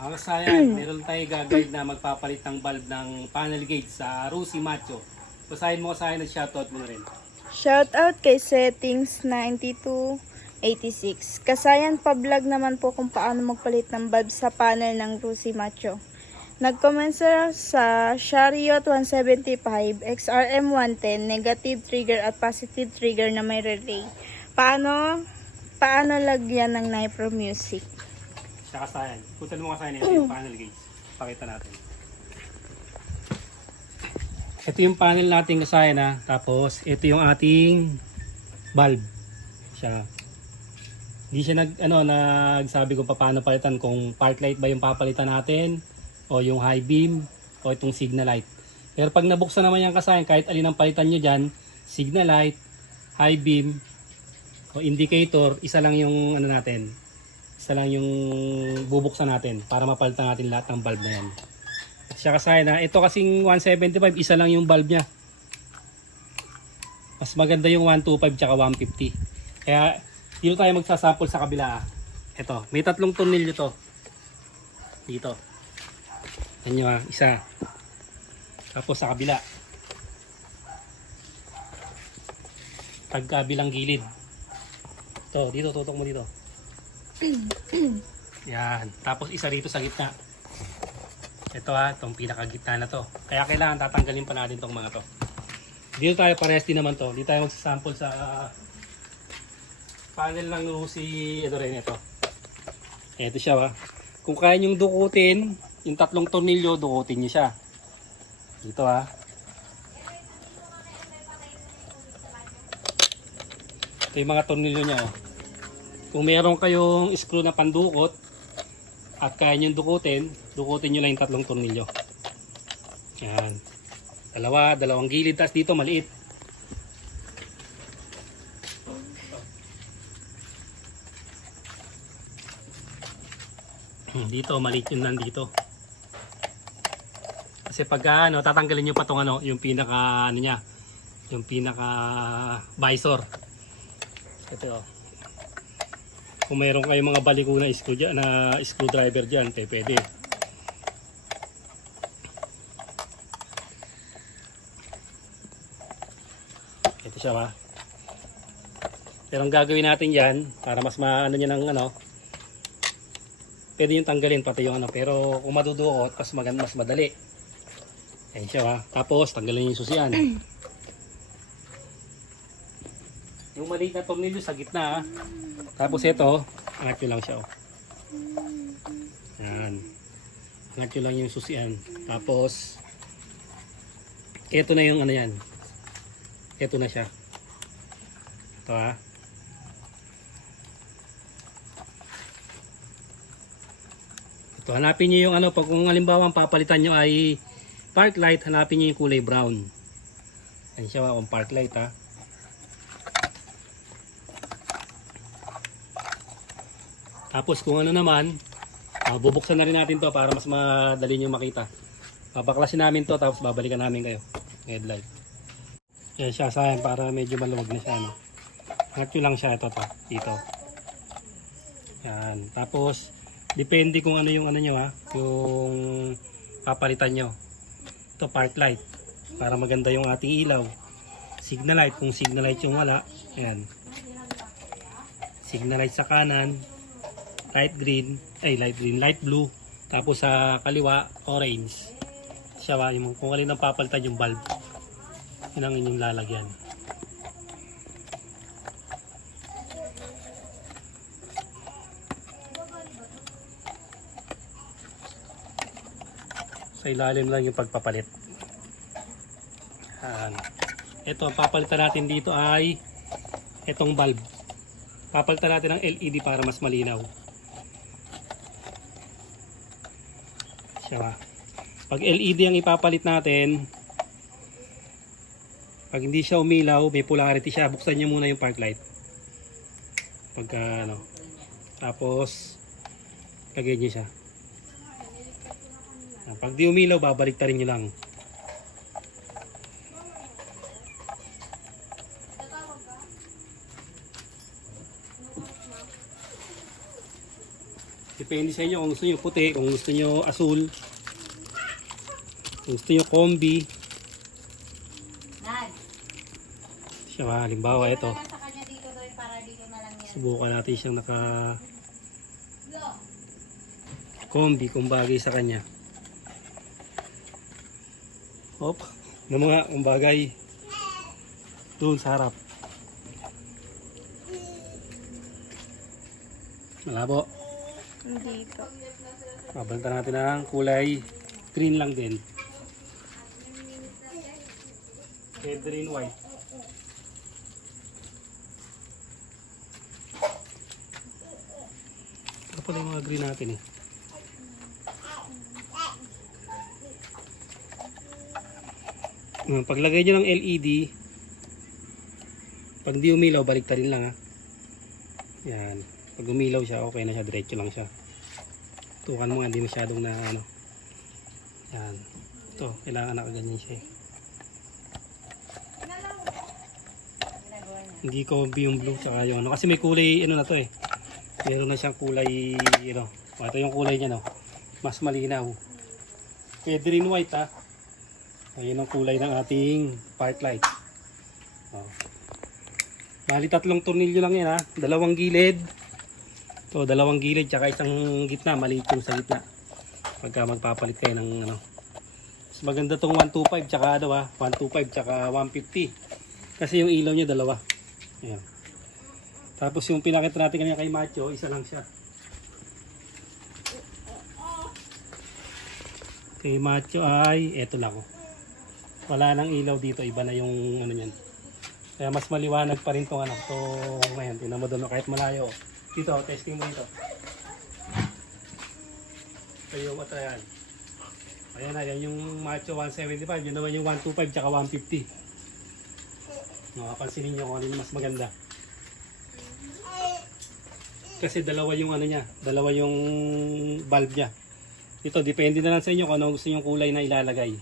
Mga kasayan, meron tayo gagawin na magpapalit ng bulb ng panel gauge sa Rusi Macho. Basahin mo kasayan at shoutout mo na rin. Shoutout kay Settings9286. Kasayan pa-vlog naman po kung paano magpalit ng bulb sa panel ng Rusi Macho. Nag-comment sa Chariot 175, XRM 110, negative trigger at positive trigger na may relay. Paano lagyan ng Nitro Music? Sa kasayan, puntan mo kasayan ito yung panel gauge. Pakita natin. Ito yung panel natin kasayan na. Tapos ito yung ating bulb. Siya. Hindi siya nagsabi kung paano palitan, kung park light ba yung papalitan natin o yung high beam o itong signal light. Pero pag nabuksan naman yung kasayan, kahit alin ang palitan nyo dyan, signal light, high beam o indicator, isa lang yung natin. Isa lang yung bubuksan natin para mapalitan natin lahat ng bulb na yan. At siya kasayan na, ito kasing 175, isa lang yung bulb niya. Mas maganda yung 125 tsaka 150. Kaya dito tayo magsasample sa kabila. Ito, may tatlong tornilyo to. Dito. Yan nyo isa. Tapos sa kabila. Pagkabilang gilid. Ito, dito, tutok mo dito. Yan. Tapos isa rito sa gitna. Ito itong pinakagitna na to. Kaya kailangan tatanggalin pa natin tong mga to. Dito tayo parehas din naman to. Dito tayo magsasample sa panel ng Rusi. Ito rin ito. Ito siya Kung kaya nyong dukutin, yung tatlong tornilyo, dukutin nyo siya. Dito Ito yung mga tornilyo niya Kung meron kayong screw na pandukot at kaya nyo dukutin nyo lang yung tatlong tornilyo. Yan. Dalawang gilid, tapos dito maliit. Dito maliit yung nandito. Kasi pagka tatanggalin nyo pa tong yung pinaka niya, yung pinaka visor. Ito Kung mayroon kayong mga baliko na screwdriver dyan, pwede. Ito siya Pero ang gagawin natin dyan, para mas maano niya ng pwede yung tanggalin pati yung pero kung madudukot, mas madali. Ayan siya Tapos tanggalin yung susian. Yung maliit na tornilyo sa gitna Tapos ito, angat nyo lang siya Yan. Angat nyo lang yung susian. Tapos ito na yung yan. Ito na siya. Ito Ito, hanapin nyo yung pag kung halimbawa ang papalitan nyo ay park light, hanapin nyo yung kulay brown. Yan siya kung park light Tapos kung naman, bubuksan na rin natin to para mas madali nyo makita. Babaklasin namin to tapos babalikan namin kayo. Headlight. Yan siya sayan para medyo maluwag na siya. Hangat nyo lang siya dito. Yan. Tapos, depende kung yung nyo yung papalitan nyo. Ito park light. Para maganda yung ating ilaw. Signal light. Kung signal light yung wala. Ayan. Signal light sa kanan. Light blue, tapos sa kaliwa, orange. Siya kung alin ang papalitan yung bulb, yun ang inyong lalagyan. Sa ilalim lang yung pagpapalit. Ito, ang papalitan natin dito ay itong bulb. Papalitan natin ng LED para mas malinaw. Pag LED ang ipapalit natin, pag hindi siya umilaw, may polarity siya, buksan niyo muna yung park light. Pagka tapos lagay niyo siya. Pag di umilaw, babaliktarin niyo lang. depende sa inyo kung gusto nyo puti, kung gusto nyo asul, kung gusto nyo kombi. Siya halimbawa ito. Sa kanya dito doy para dito na lang yan. Subukan natin siyang naka kombi kung bagay sa kanya. Hop, na mga kung bagay doon sa harap. Malabo. Dito. Babalitan natin ng kulay green lang din. Red, green, white. Ito pala yung mga green natin eh. Paglagay nyo ng LED, pag di umilaw, baliktarin lang ha. Yan. Pag umilaw siya, okay na siya, diretso lang siya. Tukan mo nga, hindi masyadong na ano. Yan. Ito, kailangan nakaganyan siya eh. Hindi kombi yung blue tsaka yung ano. Kasi may kulay, ano na to eh. Meron na siyang kulay, ano. Ito yung kulay niya no. Mas malinaw. Red, green, white ha. Ayan ang kulay ng ating park light. Oh. Bali 3 tornilyo lang yan ha. 2 gilid. Ito, 2 gilid tsaka isang gitna. Maliit yung sa gitna. Pagka magpapalit kayo ng ano. Mas maganda tong 125 tsaka ano ha. 125 tsaka 150. Kasi yung ilaw niya 2. Ayan. Tapos yung pinakita natin kanina kay Macho, isa lang siya. Kay Macho ay eto lang oh. Wala nang ilaw dito, iba na yung ano niyan. Kaya mas maliwanag pa rin tong ano. So ngayon, tingnan mo doon kahit malayo. Dito, testing mo dito. Ito yung atrayan. Ayan na, yan yung Macho 175. Yun naman yung 125 tsaka 150. Pansinin nyo kung ano yung mas maganda. Kasi dalawa yung ano niya, dalawa yung bulb niya. Ito, depende na lang sa inyo kung ano gusto yung kulay na ilalagay.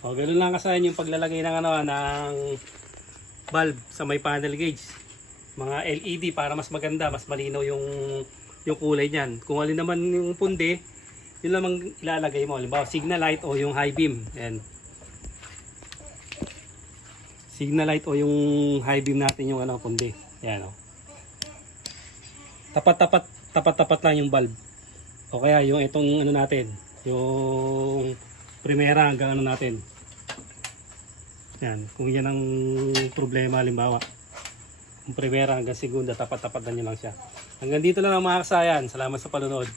O, ganoon lang kasayan yung paglalagay ng ano ng bulb sa may panel gauge. Mga LED para mas maganda, mas malinaw yung kulay niyan. Kung alin naman yung pundi, yun lamang ilalagay mo. Halimbawa, signal light o yung high beam. Ayan. Signal light o yung high beam natin yung ano pundi. Ayan o. Tapat lang yung bulb. O kaya yung itong ano natin, yung primera hanggang ano natin. Yan, kung yan ang problema halimbawa. Yung primera hanggang segunda, tapat-tapat na nyo lang siya. Hanggang dito lang ang mga kasayan. Salamat sa panonood.